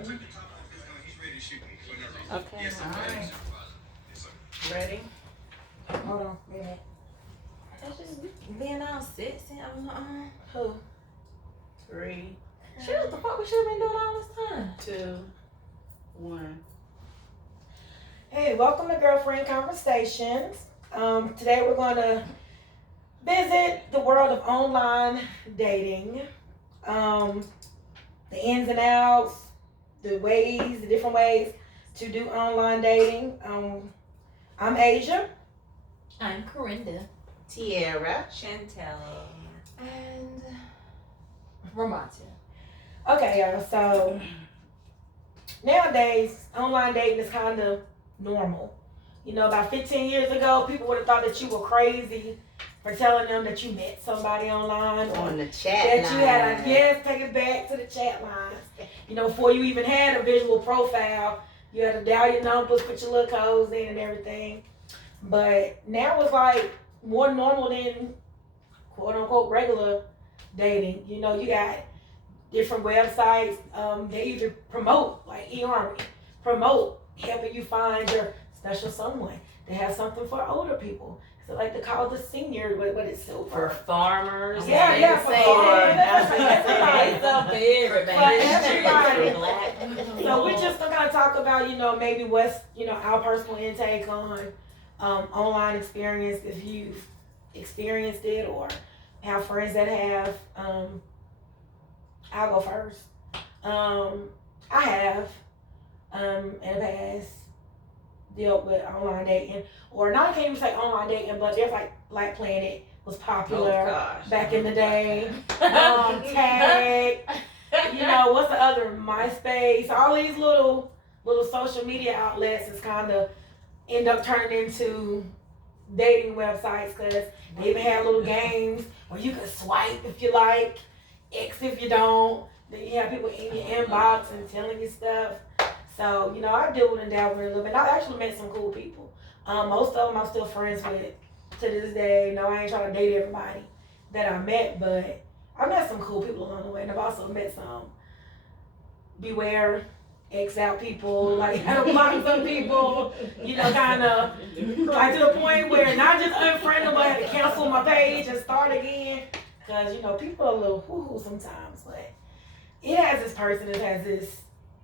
Okay. All right. Ready? Hold on, wait a minute. That's just being all sexy. Who? 3, Shit, what the fuck we should have been doing all this time? 2, 1. Hey, welcome to Girlfriend Conversations. Today we're going to visit the world of online dating. The ins and outs, the different ways to do online dating. I'm Asia. I'm Corinda. Tierra. Chantel. And Ramata. Okay, y'all. So nowadays, online dating is kind of normal. You know, about 15 years ago, people would have thought that you were crazy for telling them that you met somebody online. On the chat that line. you had take it back to the chat lines. You know, before you even had a visual profile, you had to dial your numbers, put your little codes in and everything. But now it's like more normal than quote unquote regular dating. You know, you got different websites. They either promote, like eHarmony, promote helping you find your special someone. They have something for older people. So like they call the senior, but it's still For farmers. Yeah, for farmers. It's up for everybody. For everybody. Black. So we're just gonna talk about, you know, maybe what's, you know, our personal intake on online experience, if you've experienced it or have friends that have. I'll go first. I have in the past dealt with online dating, or not, I can't even say online dating, but there's like Black Planet was popular back in the day. Tag, you know, what's the other, MySpace, all these little social media outlets is kind of end up turning into dating websites, because they even have little games where you can swipe if you like, X if you don't. Then you have people in your inbox and telling you stuff. So, you know, I deal with and dabble with it a little bit. I actually met some cool people. Most of them I'm still friends with to this day. No, I ain't trying to date everybody that I met, but I met some cool people along the way. And I've also met some beware, X out people, like had to block some people, you know, kind of like to the point where not just unfriendable, but I had to cancel my page and start again. Because, you know, people are a little hoo-hoo sometimes, but it has its person, it has its,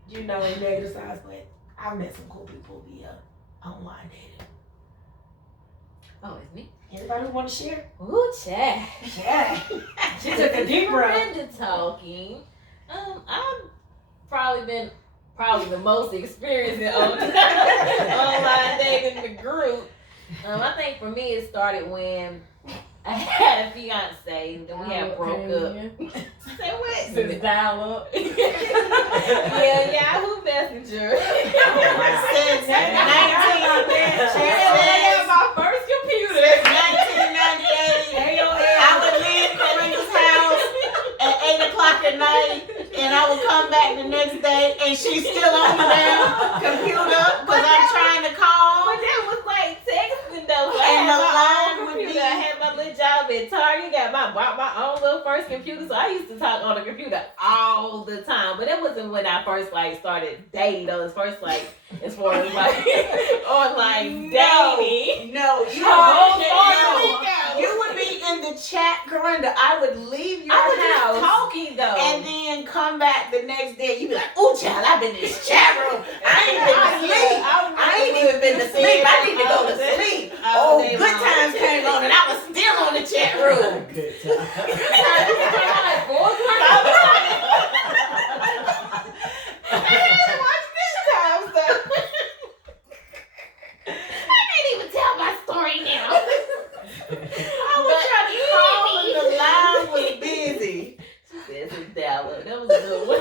you know, negative sides, but I've met some cool people via online dating. Oh, it's me. Anybody who want to share? Ooh, chat. Yeah. She took a deep breath. Brenda talking. I've probably been the most experienced in online dating in the group. I think for me it started when I had a fiance, then we had broke up. Say what? Since dial up. Yeah, Yahoo Messenger. Since 1998. I had my first computer. Since 1998. I would leave Corinda's house at 8 o'clock at night, and I would come back the next day, and she's still on the damn computer because I'm trying to call. But that was like texting though. So And the I line would be. I had my little job at Target, bought my own little first computer, so I used to talk on the computer all the time. But it wasn't when I first like started dating. Though, as far as like online dating. No, you would be in the chat, Corinda. I would leave your I was house. just talking though, And then come back the next day, you be like, "Ooh, child, I've been in this chat room. I ain't been to sleep. I ain't even been to sleep. I need to go to sleep." Oh, good times came on, and I was still on the chat room. Good time. I had to watch this time stuff. I can't even tell my story now. I was trying to call and the line was busy. she said some download. That was a good one.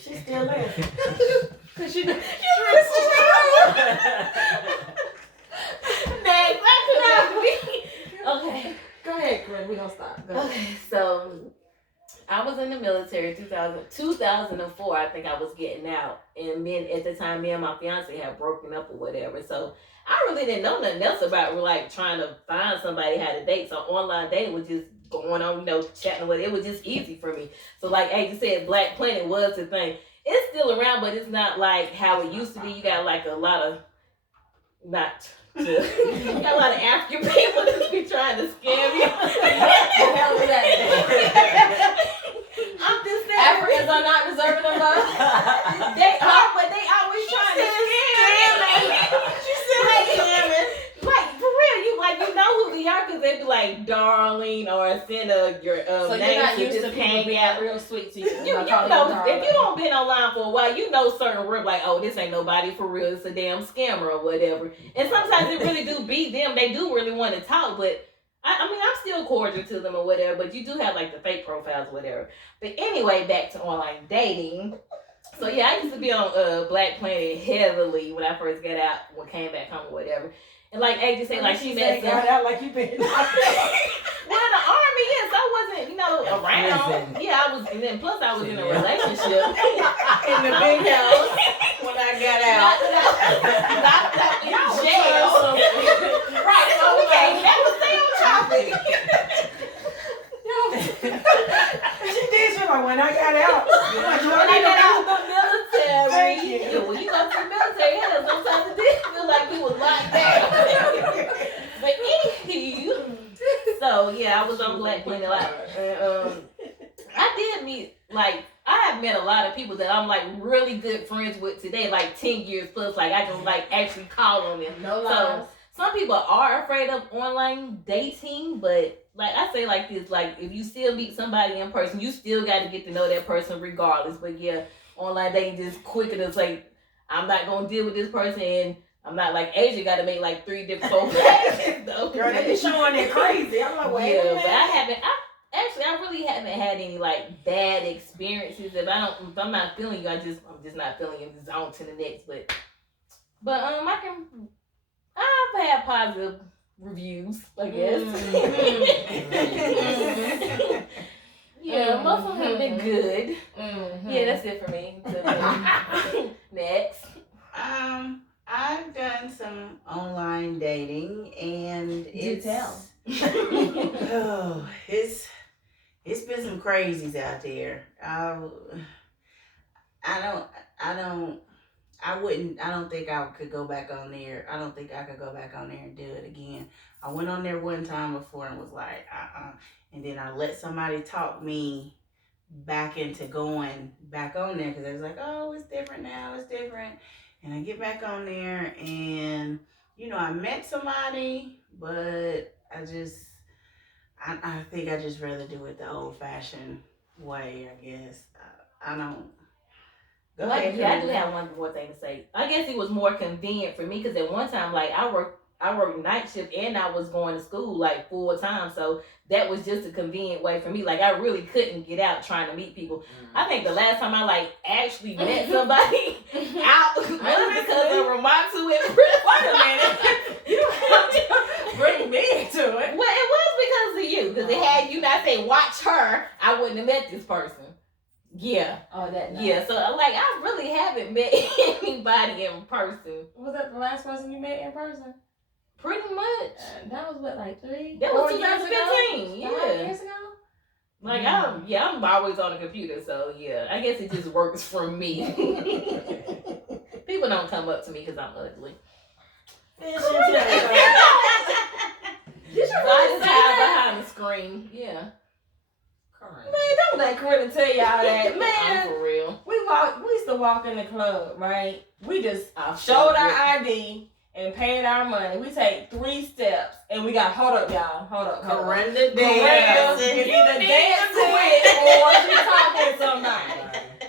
She's still laughing. Cause you know, okay. Go ahead, Corinne. We don't stop. Go ahead. Okay, so I was in the military 2004. I think I was getting out, and at the time, me and my fiance had broken up or whatever. So I really didn't know nothing else about like trying to find somebody how to date. So online dating was just going on, chatting with. It was just easy for me. So like AJ said, Black Planet was the thing. It's still around, but it's not like how it used to be. You got like a lot of you got a lot of African people that be trying to scam you. I'm just saying, Africans are not deserving of love. they are, but they always trying to scam me. She said scamming. Like for real, you know who they are because they be like darling or send your So name you're not to used just to people hang being out. real sweet to you. You know, if you don't been online for a while, you know certain real like, oh, this ain't nobody for real. It's a damn scammer or whatever. And sometimes it really do be them. They do really want to talk, but I mean, I'm still cordial to them or whatever. But you do have like the fake profiles or whatever. But anyway, back to online dating. So yeah, I used to be on Black Planet heavily when I first got out, came back home or whatever. And like AJ said, like she met some. Got out like you been. Well, the army, yes, I wasn't, around. Yeah, I was, and then plus I was in a relationship In the big house when I got out. Not in jail. Right, so we can't never stay on topic. She did. She like when I got out. When I got out of the military, Thank you. yeah, when you go to the military, hell, sometimes it did feel like we was locked down. But anywho, so yeah, I was on Black Planet a lot. I did meet I have met a lot of people that I'm like really good friends with today, like 10 years plus. Like I can like actually call on them. No lies. So some people are afraid of online dating, but like I say like this, like if you still meet somebody in person, you still got to get to know that person regardless. But yeah, online dating just quicker to say, I'm not gonna deal with this person, and I'm not like Asia got to make like 3 different profiles. Girl, they be showing that crazy. I'm like, wait a minute. But I really haven't had any like bad experiences. If I'm not feeling you, I'm just not feeling you. Just on to the next. But I've had positive reviews, I guess. Yeah, most of them have been good. Yeah, that's it for me. Next. I've done some online dating, and it's been some crazies out there. I don't think I could go back on there. I don't think I could go back on there and do it again. I went on there one time before and was like, and then I let somebody talk me back into going back on there because I was like, oh, it's different now, it's different. And I get back on there and, I met somebody, but I think I just rather do it the old fashioned way, I guess. I don't. Go ahead. Yeah, I do have one more thing to say. I guess it was more convenient for me because at one time, like I worked night shift and I was going to school like full time, so that was just a convenient way for me. Like I really couldn't get out trying to meet people. I think the last time I like actually met somebody out was because of Ramatu in prison. Wait a minute. You don't have to bring me into it. Well, it was because of you. Because it had you not say watch her, I wouldn't have met this person. Yeah. Oh, that night. Yeah, so like I really haven't met anybody in person. Was that the last person you met in person? Pretty much. That was what, like 3? That was 4 years 2015. ago? Yeah. 5 years ago? Like I'm always on the computer, so yeah. I guess it just works for me. People don't come up to me because I'm ugly. Man, You should really hide behind the screen. Yeah. Man, don't let Corinne tell y'all that. I'm Man, for real. we used to walk in the club, right? We just I'll showed show our you. ID and paid our money. We take 3 steps and we got, hold up, y'all. Hold up. Corinda Corinda dancing. is either dancing with or she talking to somebody.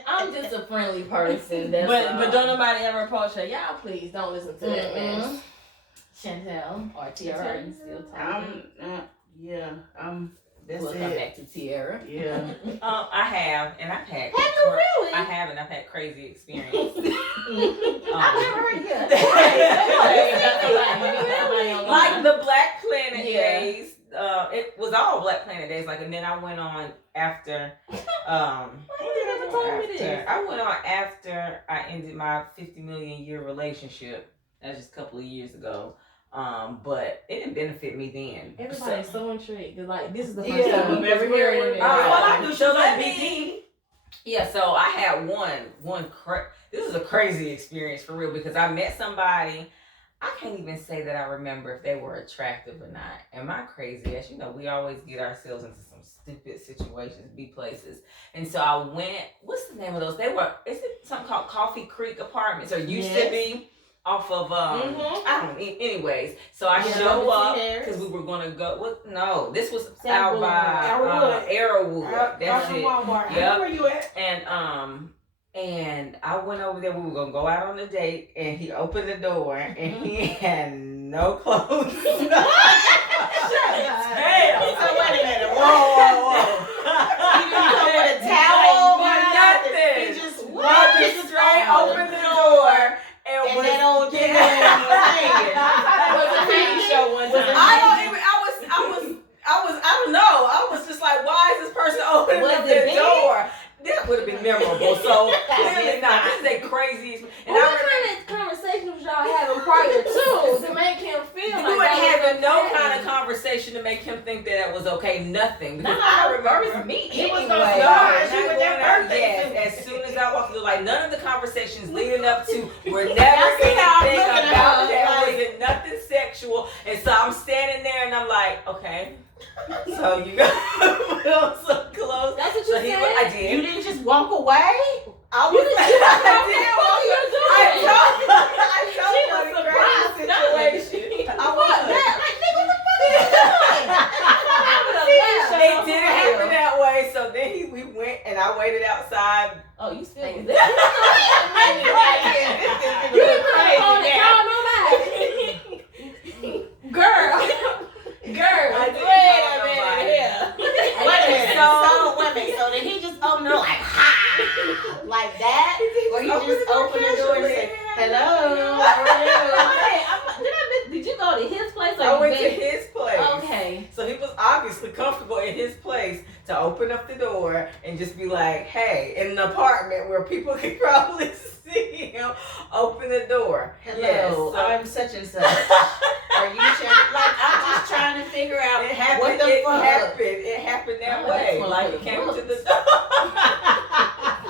I'm just a friendly person. That's But don't nobody ever approach her. Y'all please don't listen to that mess. Chantel or Tiara, are you still talking? That's We'll come it. back to Tiara. Yeah. I have, and I've had. Have you really? I have, and I've had crazy experience. I've never heard you. Like the Black Planet Yeah. days. It was all Black Planet days. Like, and then I went on after. You never told me this. I went on after I ended my 50 million year relationship. That was just a couple of years ago. But it didn't benefit me then. Everybody's so intrigued. 'Cause, like, this is the first Yeah, time I've ever heard it. Well, I do So shows let like me. Yeah, so I had this is a crazy experience for real because I met somebody. I can't even say that I remember if they were attractive or not. Am I crazy? As you know, we always get ourselves into some stupid situations, be places. And so I went, what's the name of those? Is it something called Coffee Creek Apartments or used to be off of, I don't know, anyways. So I show up because we were going to go, this was out by Arrowwood. That's it. Yep. Where you at? And I went over there. We were gonna go out on a date, and he opened the door, and he had no clothes. Damn! So wait a minute. Whoa. He didn't come with a towel or nothing. He just straight opened the door, and that old nigga was a TV show one time. I don't know. I was just like, why is this person opening up their door? That would have been memorable. So clearly not. This is a crazy. And what kind of conversation was y'all having prior to make him feel like we weren't having no kind of conversation to make him think that it was okay? Nothing. Because I remember me anyway. As soon as I walked through, like none of the conversations leading up to were never anything about that. Wasn't nothing sexual. And so I'm standing there and I'm like, okay. So you got put on some clothes. That's what you said? I did. You didn't just walk away? I was like, I told you the crazy situation. I was like, nigga, what the fuck are you doing? It didn't happen that way. So then we went and I waited outside. Oh, you still was there? You didn't call nobody. Girl. Wait a minute. So did he just open the door like that? Or you just open the door and say, hello, how are you? Did you go to his place? Or I went to his place. Okay. So he was obviously comfortable in his place to open up the door and just be like, hey, in an apartment where people could probably see him open the door. Hello, yes, so, I'm such and such. Are you checking? Like, I'm just trying to figure out what the fuck. It happened that way. Like, it came to the door.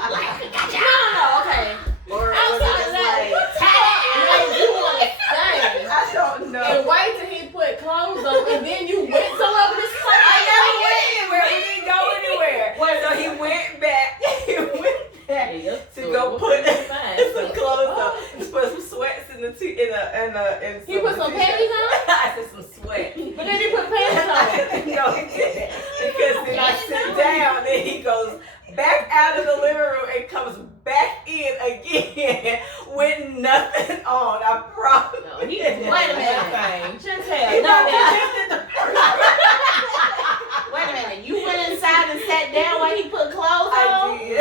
Like, gotcha. No, okay. Or was it just like, I don't know. And wait till he put clothes on, and then you went somewhere with this place. I never went anywhere. We didn't go anywhere. So he went back. To go put some clothes on. He put some sweats in the He put some panties on? I said some sweat. But then he put panties on. No, he didn't. Because then I sit down, then he goes back out of the living room and comes back in again with nothing on. I promise. No, he just wait a minute. Chantel, He no. did the wait a minute, you went inside and sat down while he put clothes on? I did.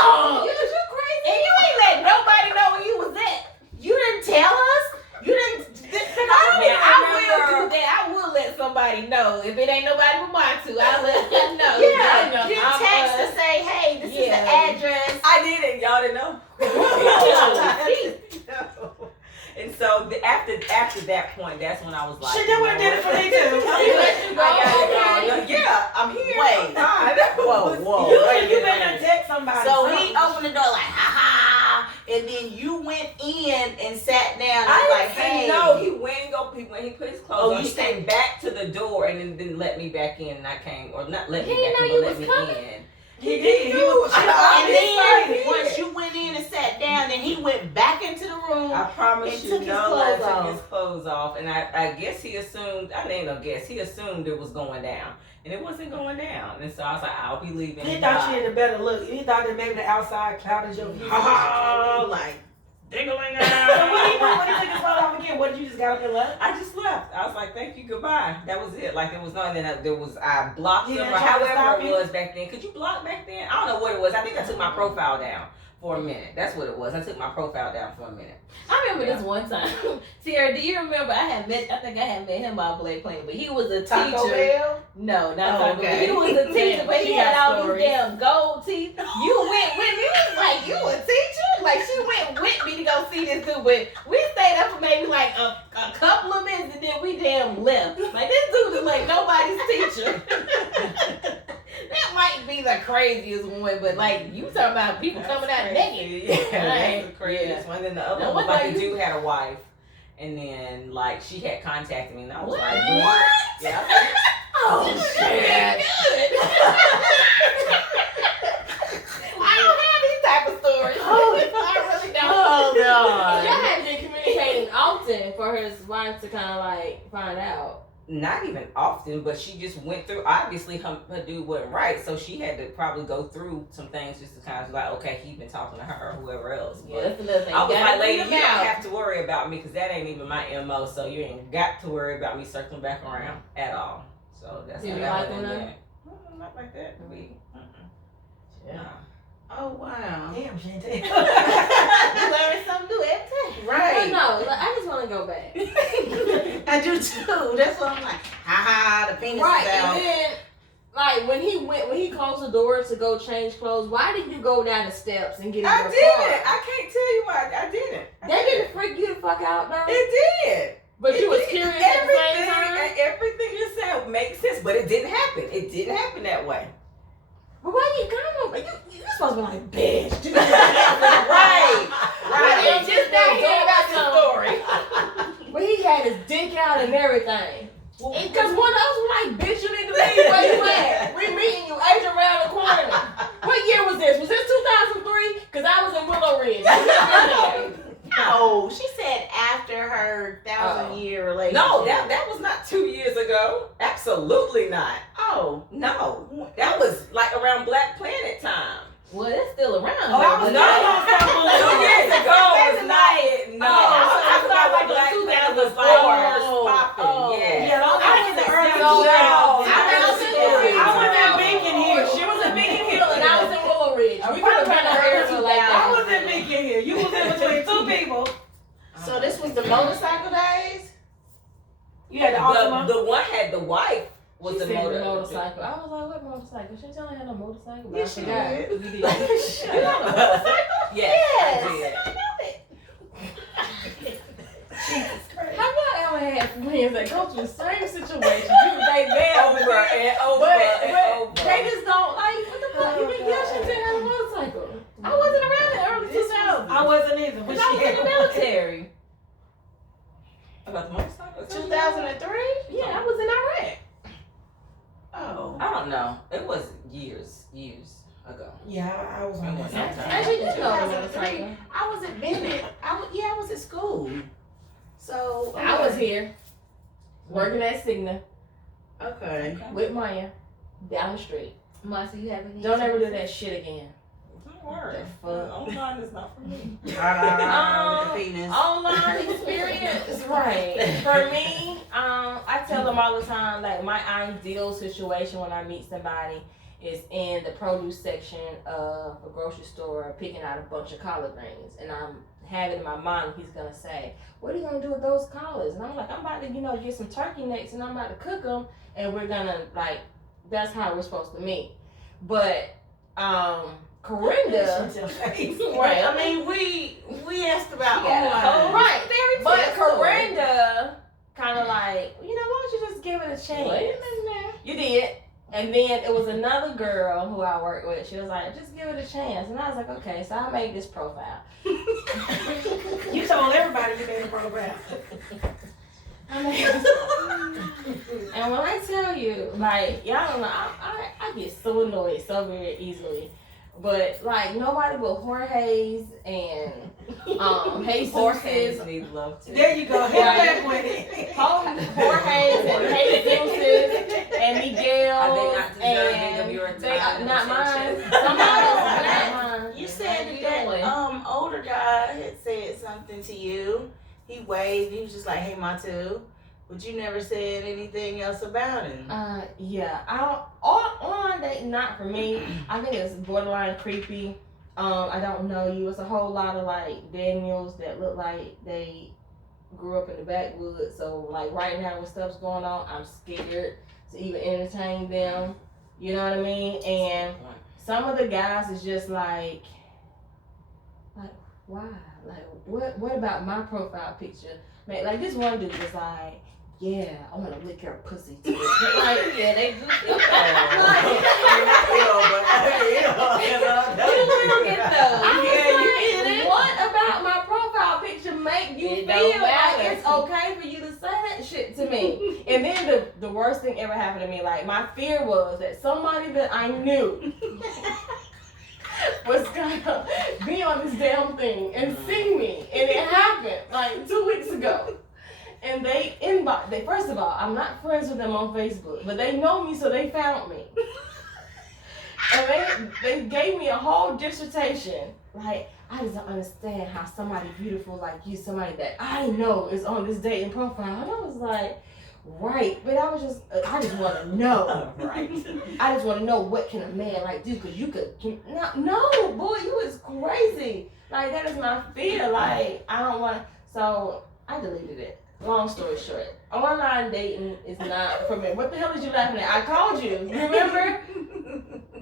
Oh, You crazy. and you ain't let nobody know where you was at. You didn't tell us? You didn't. I will do that. I will let somebody know. If it ain't nobody but mine to, I'll let them know. Yeah, you text to say, hey, this is the address. I did it. Y'all didn't know. And so after that point, that's when I was like, Shit, that would have did it for me too. Yeah, I'm here. Wait. Whoa. You better text somebody. So he opened the door like, ha ha, and then you went in and sat down and was like, hey. No, he put his clothes on. You He came back to the door and then didn't let me back in, and I came, or not let me He back didn't in, know but you let was me coming? in. He did. And then once you went in and sat down, then he went back into the room. I promise and you, took his no, clothes I took off. his clothes off, and I guess he assumed. I ain't no guess. He assumed it was going down, and it wasn't going down. And so I was like, I'll be leaving. He thought she had a better look. He thought that maybe the outside clouded your view. Like, Ding-a-ling. So when he took his phone off again, what did you just got up and left? I just left. I was like, thank you, goodbye. That was it. Like, there was nothing. I blocked You him, didn't or try to however stop it him? was back then. Could you block back then? I don't know what it was. I think I took my profile down for a minute. That's what it was. I took my profile down for a minute. I remember this one time. Tierra, do you remember I think I had met him by Blake Plain, but he was a teacher. Taco Bell? No, not Oh, Taco Bell. okay. He was a teacher, Yeah, but she he had got all stories. these damn gold teeth. You went with me. He was like, you a teacher? Like, she went with me to go see this dude, but we stayed up for maybe like a couple of minutes and then we damn left. Like, this dude is like nobody's teacher. That might be the craziest one, but like, you talking about people coming out naked. Yeah, that's Right. the craziest one. Then the other No one was wonder like the you- dude had a wife, and then like she had contacted me, and I was What? like, What? Yeah. Oh, shit. I don't have these type of stories. I really don't. Oh Y'all God. had been communicating often for his wife to kind of like find out. Not even often, but she just went through. Obviously, her dude wasn't right, so she had to probably go through some things just to kind of like, okay, he's been talking to her or whoever else. Yeah, But that's another thing. I was You like, gotta lady, weed you them don't out. have to worry about me because that ain't even my MO. So you ain't got to worry about me circling back around at all. So that's Do how you that like went them in now? there. Not like that. We. Yeah. Oh wow. Damn, Shantae. You learn something new every time. But Right. no, like, I just want to go back. I do too. That's what I'm like. Ha ha. The penis Right, is out. and then like when he closed the door to go change clothes, why did you go down the steps and get in I your didn't. car? I can't tell you why. I didn't. That didn't freak you the fuck out though. It did. But you was It did. curious at the same Everything- time. Everything you said makes sense, but it didn't happen. It didn't happen that way. But why you come on? You supposed to be like, bitch. Right. Right. Just that Go back the home. story. But he had his dick out and everything. Because one of us was like, bitch, you need to leave. Where you at? We meeting you age around the corner. What year was this? Was this 2003? Because I was in Willow Ridge. No, she said after her 1,000-year relationship. No, that was not 2 years ago. Absolutely not. Oh. No, that was like around Black Planet time. Well, it's still around. Oh, I was No, not 2 years ago was not it. No, Oh, I'm so talking it's about like when Black the Planet was 2004. like first popping. Oh. Yeah. Yeah, I was in the early So, 2000s. I was in Beacon Hill. She was in Beacon Hill and I was in Willow Ridge. We could have been a area like I that. was in Beacon Hill. You was in between two people. So this was the motorcycle days? You had the Altima. The one had the wife was She the said the motorcycle. motorcycle. I was like, what motorcycle? She tell me I had no motorcycle. But Yes, I she forgot. did. You did. You have a motorcycle? Yes, I did. Have y'all ever had friends that go through the same situation? You they mad over Over there, and over but and over. they just don't like. What the fuck? You mean girl should have had a motorcycle? I wasn't around in early 2000s. I wasn't either. But Because I was in the military. About the motorcycle? 2003? Yeah, I was in Iraq. Oh. I don't know. It was years ago. Yeah, I was on that side. Actually, you know the 2003. motorcycle. I was at Bennett. I was at school. So I was here working at Cigna Okay. with Maya down the street. Marcy, you have any? Don't ever do that shit again. Don't worry. The fuck? Online is not for me. With the penis. Online experience, right? For me, I tell them all the time, like my ideal situation when I meet somebody is in the produce section of a grocery store, picking out a bunch of collard greens, and I'm having in my mind he's gonna say, "What are you gonna do with those collards?" And I'm like, "I'm about to, get some turkey necks, and I'm about to cook them, and we're gonna that's how we're supposed to meet." But Corinda. Right. I mean, we asked about online. Right. Very But typical. Corinda kind of like, why don't you just give it a chance? Wait a minute You did. And then it was another girl who I worked with. She was like, just give it a chance. And I was like, okay. So I made this profile. You told everybody you made a program. I made this profile. And when I tell you, y'all don't know, I get so annoyed so very easily. But nobody but Jorge's and Jorge's Jesus. need love too. There you go. Hit back with it. Jorge's and Jesus and Miguel. Are they not deserving and of your they time and not mine. attention? Somebody else, not mine. You said that older guy had said something to you. He waved. He was just like, "Hey, Matu," but you never said anything else about him. Yeah. Online dating not for me. I think it's borderline creepy. I don't know you. It's a whole lot of Daniels that look like they grew up in the backwoods. So right now when stuff's going on, I'm scared to even entertain them. You know what I mean? And some of the guys is just why? Like, what about my profile picture? Man, like this one dude was like, yeah, I want to lick her pussy too. Like, Yeah, they do. like, You don't get those. I was like, what about my profile picture make you It feel don't like matter. it's okay for you to say that shit to me? And then the worst thing ever happened to me, like my fear was that somebody that I knew was gonna be on this damn thing and see me. And it happened like 2 weeks ago. And they first of all, I'm not friends with them on Facebook, but they know me, so they found me. And they gave me a whole dissertation. Like, I just don't understand how somebody beautiful like you, somebody that I know is on this dating profile. And I was like, right. But I just want to know. Right. I just want to know, what can a man like do? Because you could, no, boy, you is crazy. Like, that is my fear. Like, I don't want to, so I deleted it. Long story short, online dating is not for me. What the hell is you laughing at? I called you, remember?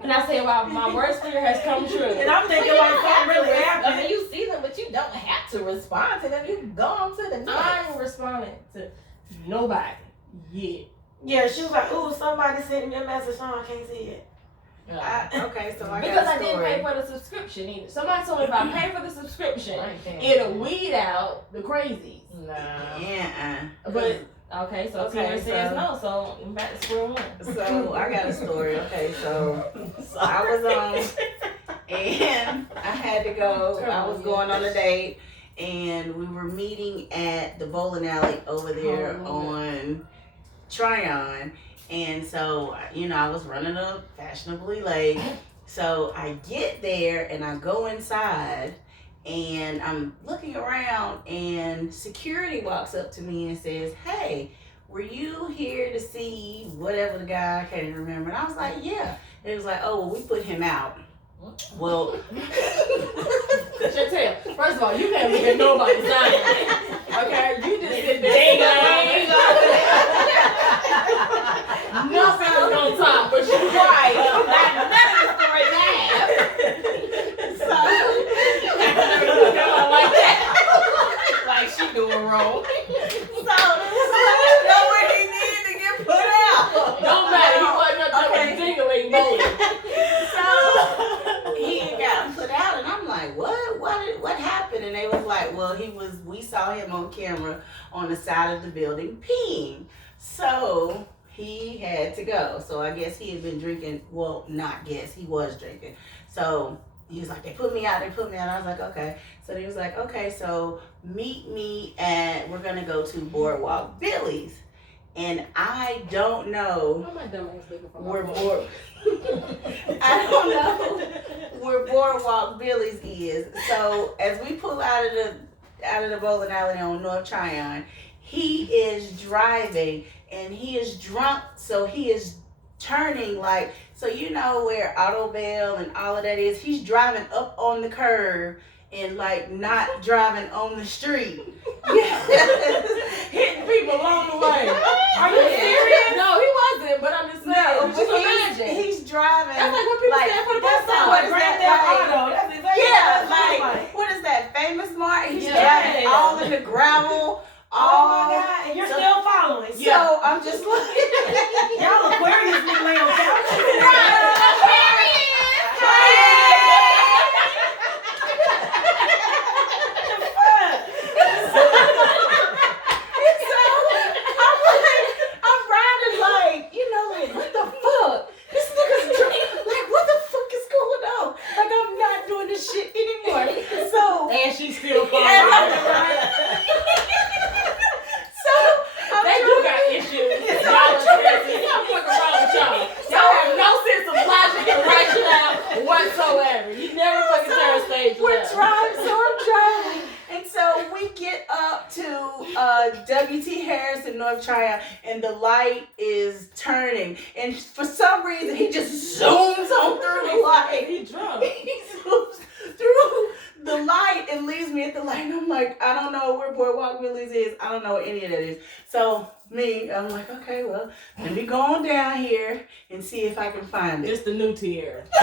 And I said, well, my worst fear has come true. And I'm thinking like something really I happened. mean, you see them, but you don't have to respond to them. You go on to the next. I ain't responding to nobody yet. Yeah, she was like, ooh, somebody sent me a message, Sean, I can't see it. Okay, so I Because got I a didn't story. pay for the subscription either. Somebody told me if I pay for the subscription, I ain't paying it'll for it. weed out the crazies. Nah. Yeah. But okay, so Okay, Tina says so- no, so I'm back to square one. So I got a story. Okay, so I was on, and I had to go. I was going on a date, and we were meeting at the bowling alley over there on Tryon. And so, you know, I was running up fashionably late. So I get there and I go inside and I'm looking around and security walks up to me and says, hey, were you here to see whatever the guy, I can't even remember. And I was like, yeah. And it was like, oh, well, we put him out. Well, Chantel, first of all, you can't look at nobody's eye. Okay, you just sit there. Nothing is on top, but she's right. None of the stories I have. Like that. Like she doing wrong. so know where he needed to get put out. Don't matter, he wasn't up there with jingling bowling. So he had gotten put out, and I'm like, what happened? And they was like, well, we saw him on camera on the side of the building peeing. So he had to go. So I guess he had been drinking. Well, not guess, he was drinking. So he was like, they put me out. I was like, okay. So he was like, okay, so meet me we're gonna go to Boardwalk Billy's. And I don't know What am I dumb ass looking for? where I don't know where Boardwalk Billy's is. So as we pull out of the bowling alley on North Tryon, he is driving and he is drunk, so he is turning like, so you know where Autobell and all of that is. He's driving up on the curb and like not driving on the street. Hitting people along the way. Are you serious? No, he wasn't, but I'm just saying. No, Just imagine. he's driving. That's like what people say for the bus that's stop. what is Grand that, Theft Auto. That's exactly Yeah, what it like, what is that, Famous Mart? He's Yeah. driving all in the gravel. Oh my God, and you're so- still following. So I'm just looking. Y'all Aquarius be laying on couches. I'm riding like, what the fuck? This nigga's drunk. Like, what the fuck is going on? Like, I'm not doing this shit anymore. So, And she's still and following. so I'm They do got issues. Y'all are crazy. Y'all fucking wrong with y'all. Y'all have no sense of logic and rationale whatsoever. You never fucking turn stage We're left. driving, so I'm driving. And so we get up to W.T. Harrison, North Tryon, and the light is turning. And for some reason, he just zooms on through the light. He drunk. He zooms through the light and leaves me at the light. And I'm like, I don't know where Boardwalk Billy's is. I don't know what any of that is. So I'm like, okay, well, let me go on down here and see if I can find it. It's the new tier. So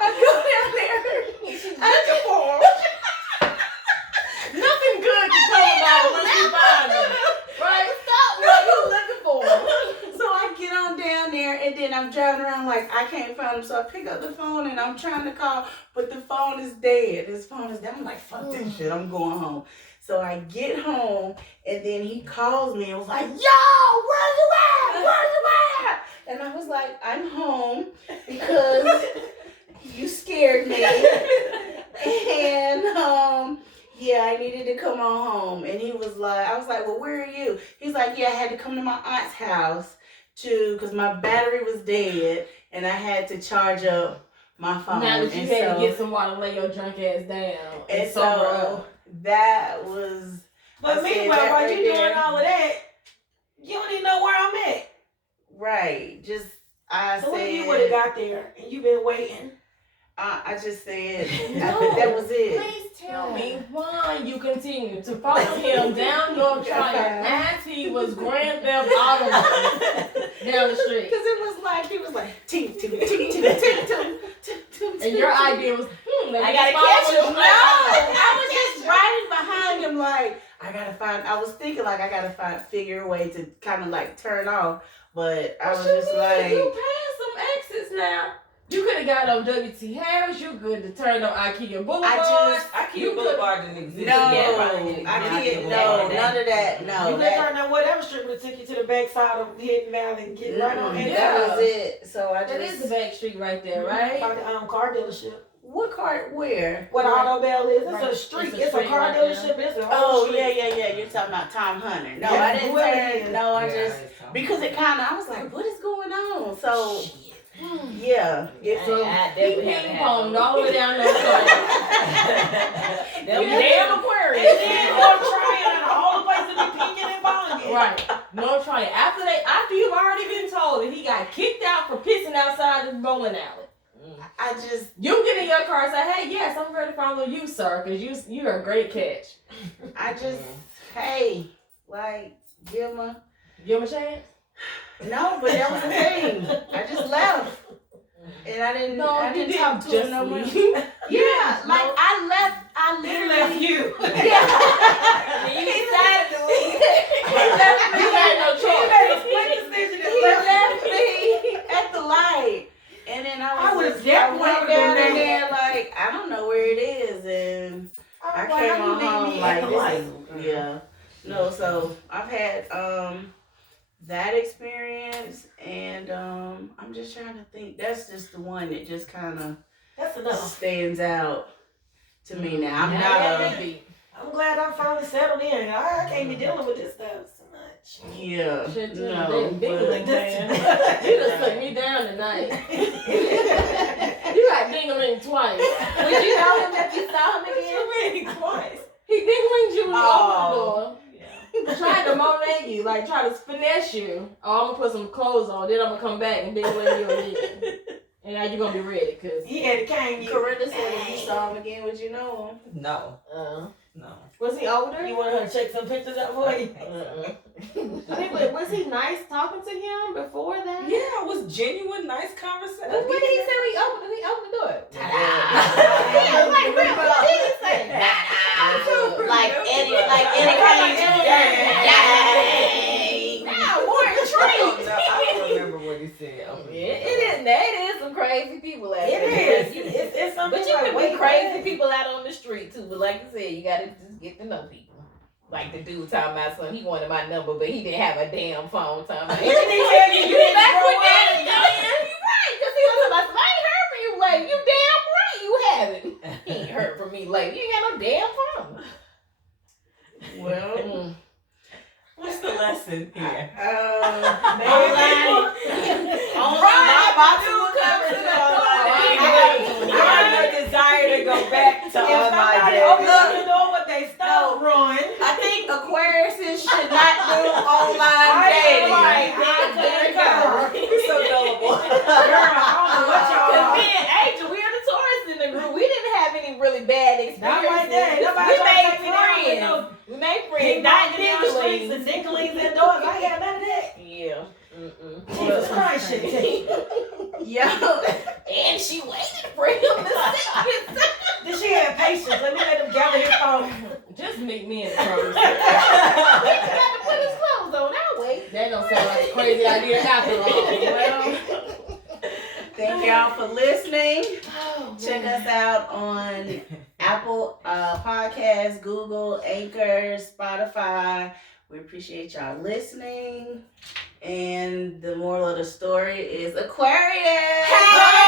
I go down there. I pick up the phone and I'm trying to call, but the phone is dead. His phone is dead. I'm like, fuck this shit. I'm going home. So I get home and then he calls me and was like, yo, where you at? Where you at? And I was like, I'm home because you scared me. And yeah, I needed to come on home. And he was like, I was like, well, where are you? He's like, yeah, I had to come to my aunt's house because my battery was dead and I had to charge up my phone. Now that you had to get some water, lay your drunk ass down. And so that was. But meanwhile, while you doing all of that, you don't even know where I'm at. Right. Just So what if you would have got there and you've been waiting? I just said No, that was it. Please tell me why you continue to follow him down your trial as he was Grand Theft Auto down the street. Because it was like, he was like, ting, ting, ting, ting, ting, ting, ting. And your idea was, I gotta catch him. No, I was just riding behind him like, I was thinking like, I gotta figure a way to kind of like turn off. But I was just like. You passed some exits now. You could have got on W.T. Harris. You could have turned on IKEA Boulevard. IKEA Boulevard didn't exist. No, IKEA, none of that. No, you could have turned on whatever street would have took you to the backside of Hidden Valley and get right on in. That was it. So I just. That is the back street right there, right? By the car dealership. What car? Where? What Auto Bell is? It's Right. a street. It's a It's a street car right there. dealership. It's a whole Oh street. yeah. You're talking about Tom Hunter. No, Yeah, I didn't whoever it turn. is. No, I just because it kind of. I was like, what is going on? So yeah. So I he definitely haven't ping had ponged one. all the way down those stairs. Them Yeah. damn And Aquarius. then more trying and all the places to be pinging and bonging. Right. No trying. After you've already been told that he got kicked out for pissing outside the bowling alley. I just. You get in your car and say, hey, yes, I'm ready to follow you, sir, because you're a great catch. Hey, like give him a. Give him a chance? No, but that was the thing. I just left. And I didn't talk to him no more. Yeah, like I left. I He literally left you. You decided to leave. He left me. You had no He choice. made a split decision and He left left me at the light. And then I would've I definitely went been down in there. there like, I don't know where it is. And I was like, came how you on leave home me like at the light? yeah. No, so I've had that experience and I'm just trying to think. That's just the one that just kind of That's enough. stands out to me now. I'm Now not that a be- I'm glad I'm finally settled in. I can't be dealing with this stuff so much. yeah. Shit, too. No, Dingling, but man. You done took me down tonight. You got dingling twice. Would you know him if you saw him again? Twice. He dinglinged you when you Oh. opened the door. Trying to monet you, like try to finesse you. Oh, I'm gonna put some clothes on, then I'm gonna come back and dingle you again. And now you're gonna be ready, cause He had to cane you. Corinna said if you saw him again, would you know him? No. Uh, No. was he older? You wanted her to check some pictures out for you? Was he nice talking to him before that? Yeah, it was genuine, nice conversation. what did he say when he opened the door? Yeah, like, what did he say? Like Eddie Kane Jr. Nah, Warren Treat. I don't remember what he said. It is some crazy people out It there. is. It's something But you like can wait, be crazy what? people out on the street too. But like you said, you gotta just get to know people. Like the dude talking about something, he wanted my number, but he didn't have a damn phone. Talking about, He didn't tell you you had to back grow with that up. again. You right, because he was like, I ain't heard from you lately. You damn right you haven't. He ain't heard from me lately. You ain't got no damn phone. Well, What's the lesson here? online. I have no desire to go back to If online somebody dating. opens the door, what they stole, run. I think Aquariuses should not do online dating. You're so gullible. Because me and Angel, we are the tourists in the group. We didn't have any really bad experiences. Not like that. Nobody We trying to made take me down with no friends. We made friends. Ping Not dong down the streets dinglings. and dinklings indoors. I ain't got none of that. Yeah. Jesus Christ, shit. Yo, And she waited for him to say it. Then she had patience. Let me let him gather his phone. Just meet me in the produce. He got to put his clothes on. I'll wait. That don't sound like a crazy idea after all. well, thank y'all y'all for listening. Oh, Check man. us out on Apple Podcasts, Google, Anchor, Spotify. We appreciate y'all listening. And the moral of the story is Aquarius. Hey!